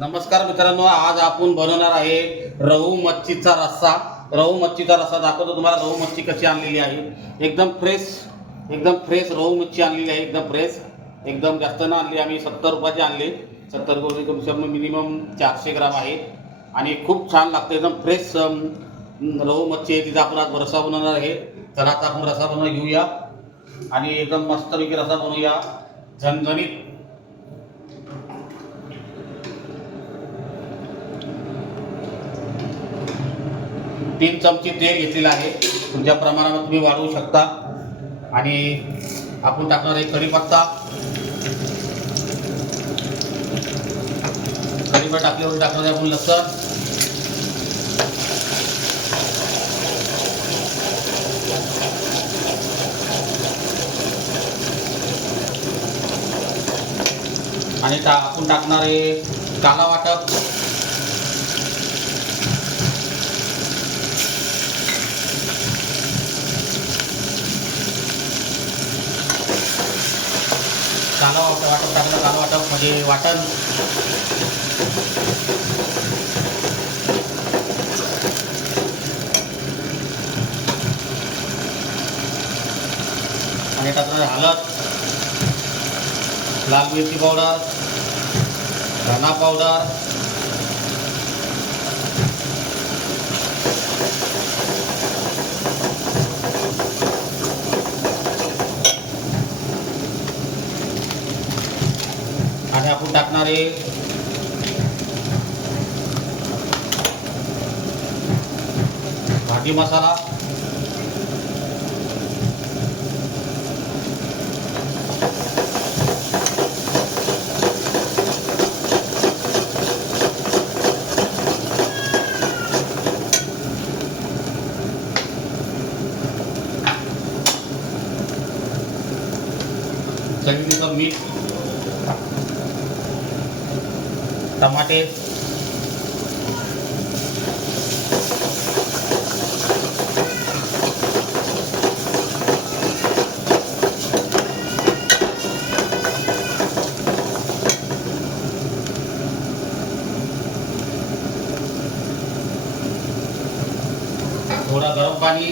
नमस्कार मित्रांनो, आज आपण बनवणार आहे रहू मच्छीचा रस्सा। रहू मच्छीचा रस्सा दाखवतो तुम्हाला। रहू मच्छी कशी आणलेली आहे, एकदम फ्रेश रहू मच्छी आणलेली आहे। एकदम फ्रेश, एकदम जास्त न आणली, आम्ही 70 रुपयाची आणली। 70 रुपये मिनिमम 400 ग्राम आहे आणि खूप छान लागते। एकदम फ्रेश रहू मच्छी आहे, तिचा आपण आज रस्सा बनवणार आहे। चला आता आपण रस्सा बनवून घेऊया आणि एकदम मस्तपैकी रस्सा बनवूया, झणझणीत। 3 चमचे तेल घेतलेलं आहे, तुमच्या प्रमाणात तुम्ही वाढवू शकता। आणि आपण टाकणार आहे कढीपत्ता। कढीपत्ता टाकल्यावर टाकणार आहे आपण लसूण, आणि आपण टाकणार आहे काला वाटप, काला वाटप टाकलं। काला वाटप म्हणजे वाटण, आणि टाकणार हळद, लाल मिरची पावडर, धना पावडर, आणि आपण टाकणार आहे भाजी मसाला, चवीनुसार मीठ, टमाटे, थोड़ा गरम पानी,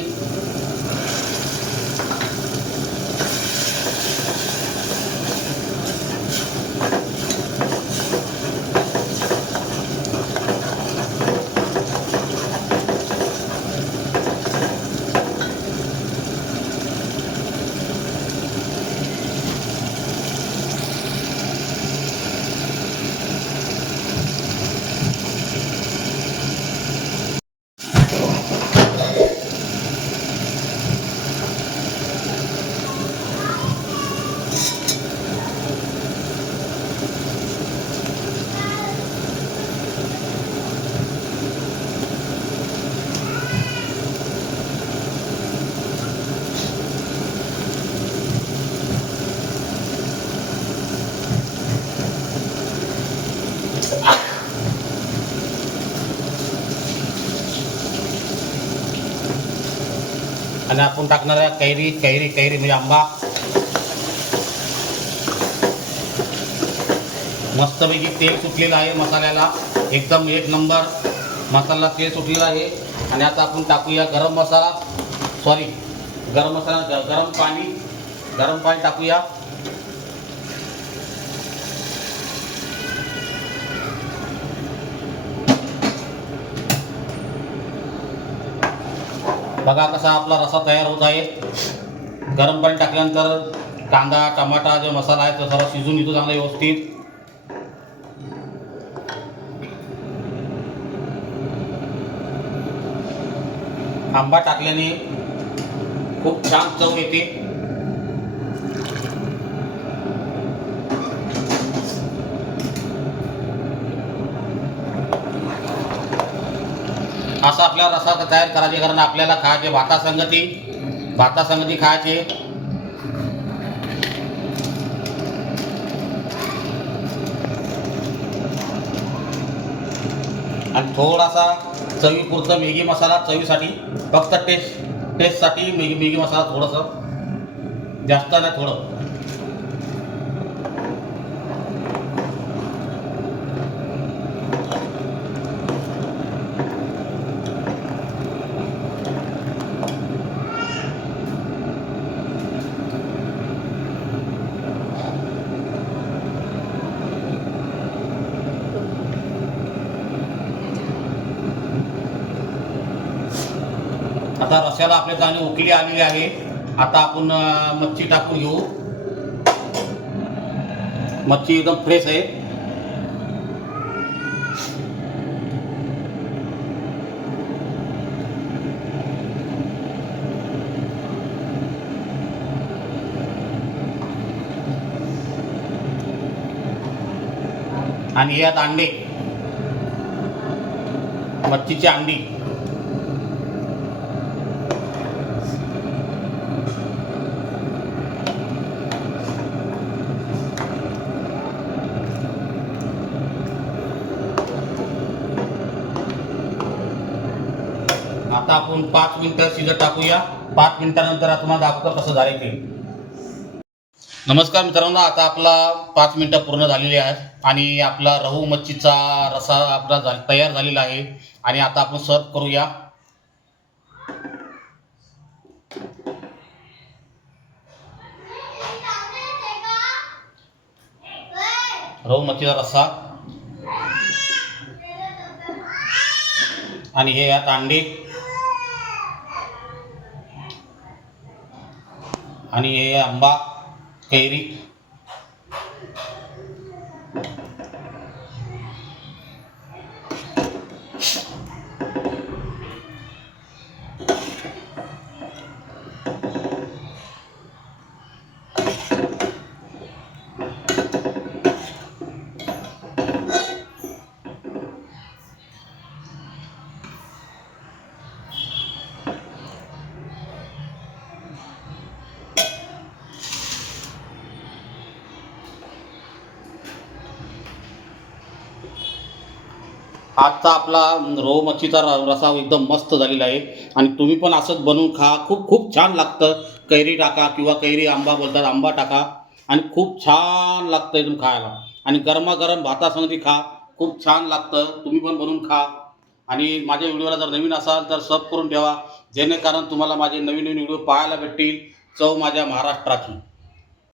आणि आपण टाकणार आहे कैरी म्हणजे आंबा। मस्तपैकी तेल सुटलेलं आहे मसाल्याला, एकदम एक नंबर मसाला तेल सुटलेला आहे। आणि आता आपण टाकूया गरम पाणी टाकूया। बघा कसा आपला रस्सा तयार होत आहे। गरम पाणी टाकल्यानंतर कांदा टमाटा जो मसाला आहे तो सर्व शिजून येतो चांगला व्यवस्थित। आंबा टाकल्याने खूप छान चव येते। असा आपल्याला रस्सा तयार करायचे, कारण आपल्याला खायचे भातासंगती खायचे। आणि थोडासा चवीपुरतं मॅगी मसाला, चवीसाठी फक्त टेस्टसाठी मॅगी मसाला थोडंसं, जास्त नाही थोडं। आता रश्याला आपल्या चांगली उकळी आलेली आहे. आता आपण मच्छी टाकून घेऊ. मच्छी एकदम फ्रेश आहे. आणि यात अंडे, मच्छीची अंडी. आता आपण 5 मिनिटं शिजत टाकूया. 5 मिनिटानंतर तुम्हाला दाखवतो कसं झालं ते. नमस्कार मित्रांनो, आता आपला 5 मिनिटं पूर्ण झालेली आहेत आणि आपला रहू मच्छीचा रसा आपला तयार झालेला आहे. आणि आता आपण सर्व करूया. रहू मच्छीचा रस्सा आणि हे यात अंडे आणि हे आंबा, कैरी. आजचा आपला रोहू मच्छीचा रसा एकदम मस्त झालेला आहे. आणि तुम्ही पण असंच बनवून खा. खूप खूप छान लागतं. कैरी टाका किंवा कैरी आंबा बोलतात, आंबा टाका आणि खूप छान लागतं एकदम खायला. आणि गरमागरम भातासंगती खा, खूप छान लागतं. तुम्ही पण बनवून खा. आणि माझ्या व्हिडिओला जर नवीन असाल तर सब करून ठेवा, जेणेकरून तुम्हाला माझे नवीन नवीन व्हिडिओ पाहायला भेटतील. चव माझ्या महाराष्ट्राची.